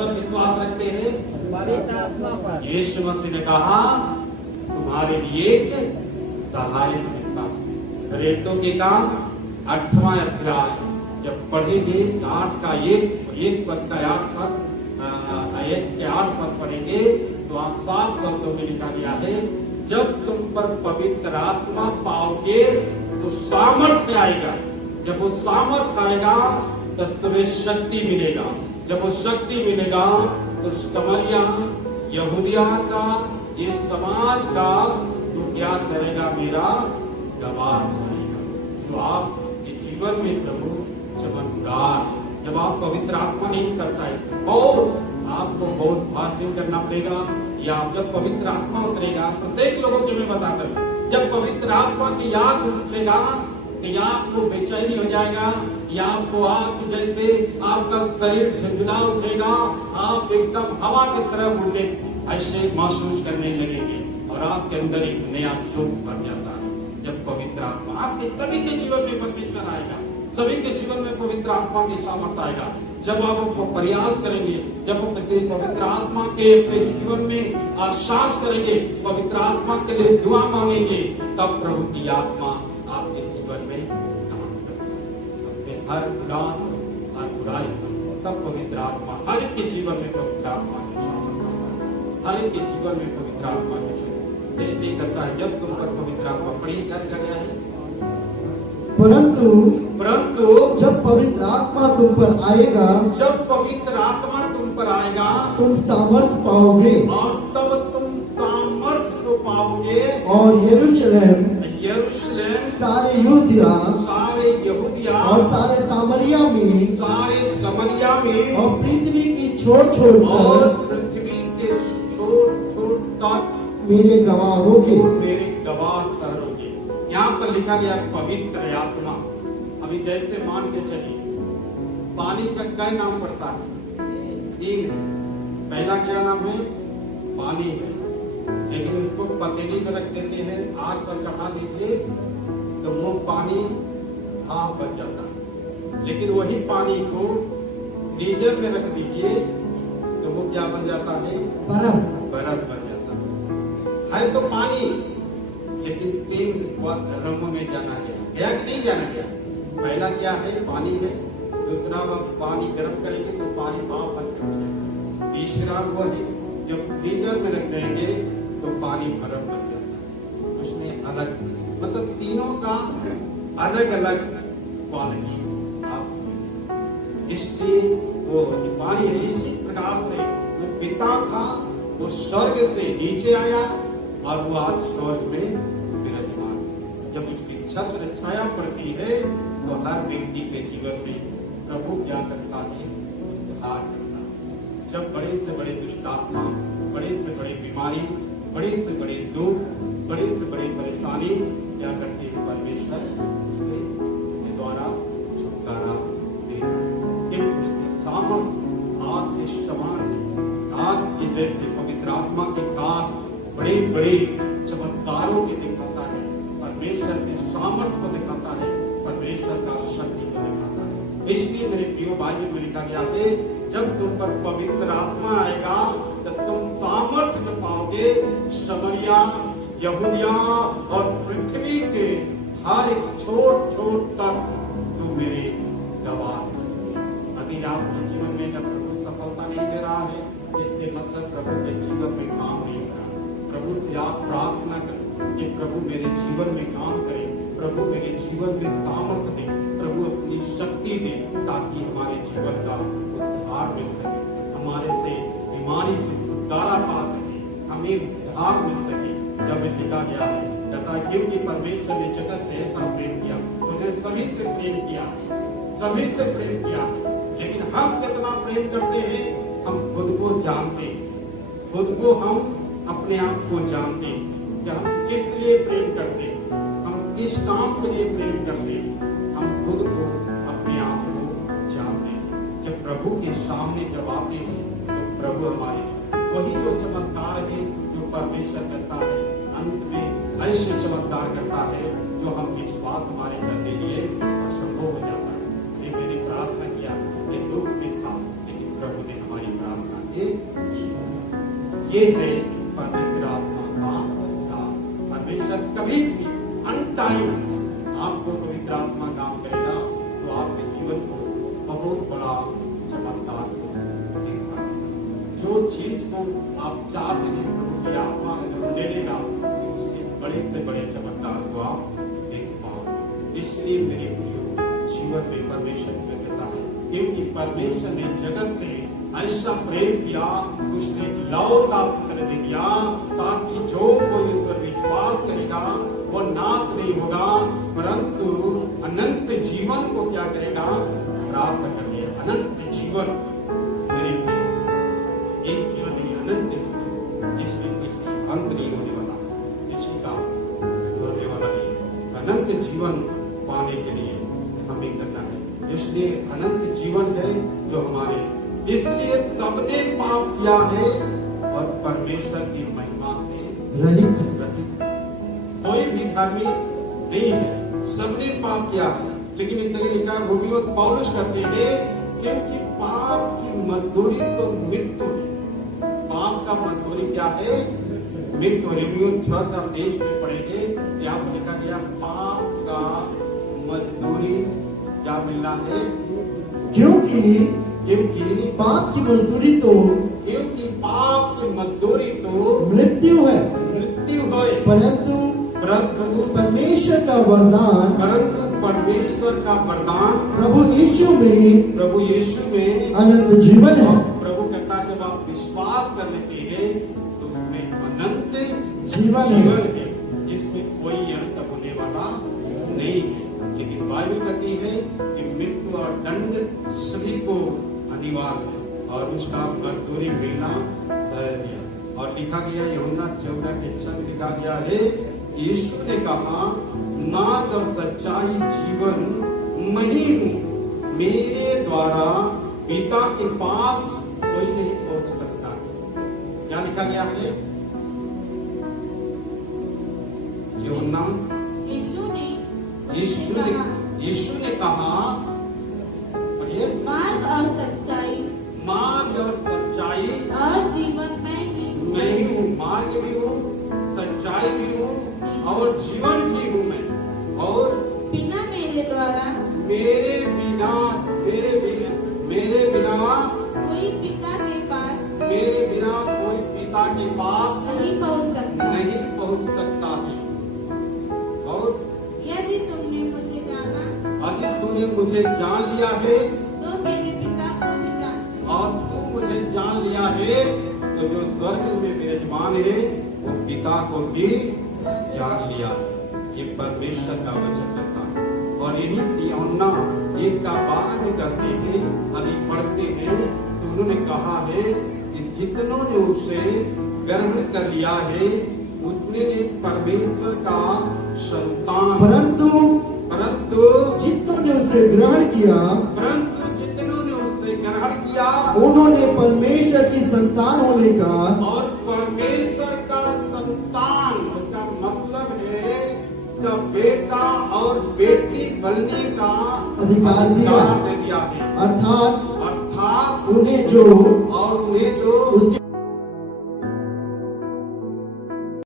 पर विश्वास रखते हैं? पवित्र आत्मा पर। यीशु मसीह ने कहा तुम्हारे लिए एक सहायक मिलता। प्रेरितों के काम 8वां अध्याय जब पढ़ेंगे 8 का 1 पद का 8 पद 1 के 8 पद पढ़ेंगे तो आप 7 शब्दों में लिखा गया है जब तुम पर पवित्र आत्मा पाओगे तो सामर्थ्य आएगा। जब वो सामर्थ्य आएगा तब तुम्हें शक्ति मिलेगा। जब वो शक्ति मिलेगा तो समरिया यहूदिया का ये समाज का तो क्या करेगा? मेरा गवाह करेगा। तो आपके जीवन में प्रभु चमत्कार, जब आप पवित्र आत्मा नहीं करता है और आपको बहुत भाग्य करना पड़ेगा। या जब पवित्र आत्मा उतरेगा, प्रत्येक लोगों को मैं बताता हूँ, जब पवित्र आत्मा की याद उतरेगा तो या आपको बेचैनी हो जाएगा, या आपको आग जैसे आपका शरीर झंझना उठेगा, आप एकदम हवा की तरह उड़ने ऐसे महसूस करने लगेंगे और आपके अंदर एक नया जोश भर जाता है। जब पवित्र आत्मा आपके सभी के जीवन में परमेश्वर आएगा, सभी के जीवन में पवित्र आत्मा की सामर्थ आएगा। जब आप वो प्रयास करेंगे, जब वो पवित्र आत्मा के अपने जीवन में आश्वास करेंगे, पवित्र आत्मा के लिए दुआ मांगेंगे, तब प्रभु की आत्मा आपके जीवन में काम करेगी। अपने हर गुनाह हर बुराई तब पवित्र आत्मा हर एक के जीवन में पवित्र आत्मा की सामर्थ आता है। हर एक के जीवन में पवित्र आत्मा की इसलिए करता है जब तुम पर पवित्र आत्मा पड़ी क्या गया है। परंतु जब पवित्र आत्मा तुम पर आएगा, जब पवित्र आत्मा तुम पर आएगा तुम सामर्थ पाओगे और तब तुम सामर्थ को पाओगे और यरूशलेम सारे यहूदिया और सारे सामरिया में और पृथ्वी की छोड़ तक मेरे गवाह होगे। मेरे गवाह ठहरोगे। यहाँ पर लिखा गया पवित्र आत्मा। अभी जैसे मान के चलिए पानी का क्या नाम पड़ता है? 3 है। पहला क्या नाम है? पानी है, लेकिन इसको पतीली में रख देते हैं, आग पर चढ़ा दीजिए तो वो पानी भाप बन जाता है। लेकिन वही पानी को फ्रीजर में रख दीजिए तो वो क्या बन जाता है? बर्फ बन जाता है तो पानी। लेकिन 3 रंगों में जाना गया कि नहीं जाना गया? पहला क्या है? पानी है। दूसरा पानी गर्म करेंगे तो पानी भाप बन जाएगा। तीसरा वो है जब फ्रीजर में रख देंगे तो पानी बर्फ बन जाता है। उसमें अलग मतलब तीनों का अलग अलग क्वालिटी आप, इसलिए वो पानी है। इसी प्रकार से वो पिता था, वो स्वर्ग से नीचे आया और वो आज स्वर्ग में विराजमान। जब उसकी छत्र छाया पड़ती है तो हर व्यक्ति के जीवन में प्रभु क्या करता है? उद्धार करता है। जब बड़े से बड़े दुष्टात्मा, बड़े से बड़े बीमारी, बड़े से बड़े दुख, बड़े से बड़े परेशानी क्या करते हैं? परमेश्वर उसके द्वारा छुटकारा देता है। उसके सामर्थ आग के समान है। आग के जैसे पवित्र आत्मा के काम बड़े बड़े चमत्कारों के दिखाता है। परमेश्वर के सामर्थ्य को दिखाता है, परमेश्वर का शक्ति को दिखाता है। इसलिए मेरे प्रिय भाइयों में लिखा गया है जब तुम पर पवित्र आत्मा आएगा तब तुम सामर्थ्य पाओगे। समरिया यहूदिया और पृथ्वी के हर एक छोट तक तुम मेरे गवाह करोगे। यदि आपके जीवन में जब प्रभु सफलता नहीं दे रहा है, इसके मतलब प्रभु के जीवन में काम नहीं हो रहा। प्रभु से आप प्रार्थना करें कि प्रभु मेरे जीवन में काम करे, प्रभु मेरे जीवन में सामर्थ्य दे, प्रभु अपनी शक्ति दे, ताकि हमारे जीवन का उद्धार मिल सके, हमारे से बीमारी से छुटकारा पा सके, हमें उद्धार मिल सके। जब लिखा गया है तथा क्योंकि परमेश्वर ने जगत से ऐसा प्रेम किया, उन्हें सभी से प्रेम किया, सभी से प्रेम किया। लेकिन हम कितना प्रेम करते हैं हम खुद को जानते हैं, खुद को हम अपने आप को जानते हैं कि हम किस लिए प्रेम करते हैं, हम किस काम के लिए प्रेम करते हैं, हम खुद को अपने आप को जानते हैं। जब प्रभु के सामने जब आते हैं तो प्रभु हमारे वही जो चमत्कार है जो परमेश्वर करता है, अंत में ऐसे चमत्कार करता है जो हम विश्वास हमारे करने लिए असंभव हो जाता है। मैंने प्रार्थना किया कि दुख में था, लेकिन प्रभु ने हमारी प्रार्थना ये है पवित्र आत्मा का काम। परमेश्वर कभी भी अनटाइम आपको पवित्र आत्मा काम करेगा तो आपके जीवन को बहुत बड़ा चमत्कार को देखा। जो चीज को आप चाहते हैं कि आत्मा ले लेगा, उससे बड़े से बड़े चमत्कार को आप देख पाओगे। इसलिए मेरे प्रियो, जीवन में परमेश्वर की व्यक्तता है, क्योंकि परमेश्वर ने जगत से ऐसा प्रेम किया, उसने लौ का पुत्र दे दिया ताकि जो कोई उस पर विश्वास करेगा वो नाश नहीं होगा परंतु अनंत जीवन को क्या करेगा, प्राप्त कर लिया। अनंत जीवन मेरे प्रिय, एक जीवन नहीं, अनंत जीवन जिसमें किसी अंत नहीं होने वाला, जिसका होने वाला नहीं। अनंत जीवन पाने के लिए हमें करना है, इसलिए अनंत जीवन है जो हमारे, इसलिए सबने पाप किया है और परमेश्वर की महिमा से रहित है। कोई भी धर्मी नहीं है, सबने पाप किया है। लेकिन इतना लिखा रोमियो पौलुस करते हैं क्योंकि पाप की मजदूरी तो मृत्यु है। पाप का मजदूरी क्या है, मृत्यु। रोमियो 6:23 में पढ़ेंगे, यहाँ पर लिखा गया पाप का मजदूरी क्या मिलना है, क्योंकि पाप की मजदूरी तो क्योंकि पाप की मजदूरी तो मृत्यु है, परंतु परमेश्वर का वरदान प्रभु यीशु में अनंत जीवन है। प्रभु कहता है जब आप विश्वास कर लेते हैं तो उसमें अनंत जीवन है, जिसमें कोई अंत होने वाला नहीं है। लेकिन बाइबल कहती है कि मृत्यु और दंड सभी को अनिवार्य है और उसका मजदूरी मिलना सहज है। और लिखा गया यूहन्ना 14:6 में लिखा गया है, यीशु ने कहा मार्ग और सच्चाई जीवन मैं ही हूँ, मेरे द्वारा पिता के पास कोई नहीं पहुंच सकता। क्या लिखा गया है, यूहन्ना यीशु ने कहा मार्ग और सच्चाई और जीवन मैं ही हूँ। मार्ग भी हूँ, सच्चाई भी हूँ और जीवन भी हूँ मैं। और बिना मेरे बिना कोई पिता के पास नहीं पहुँच सकता है। और यदि तुमने मुझे जान लिया है तो मेरे पिता को भी जानते हो। और तू मुझे जान लिया है तो जो स्वर्ग में विराजमान है वो पिता को भी जान लिया है। ये परमेश्वर का वचन करता है और यही यूहन्ना 1:12 में कहते हैं, यदि पढ़ते हैं तो उन्होंने कहा है कि जितनों ने उसे ग्रहण कर लिया है उतने ने परमेश्वर का संतान, परंतु जितनों ने उसे ग्रहण किया उन्होंने परमेश्वर की संतान होने का, और परमेश्वर का संतान उसका मतलब है कि बेटा और बेटी बनने का अधिकार दिया दे दिया है। अर्थात अर्थात उन्हें जो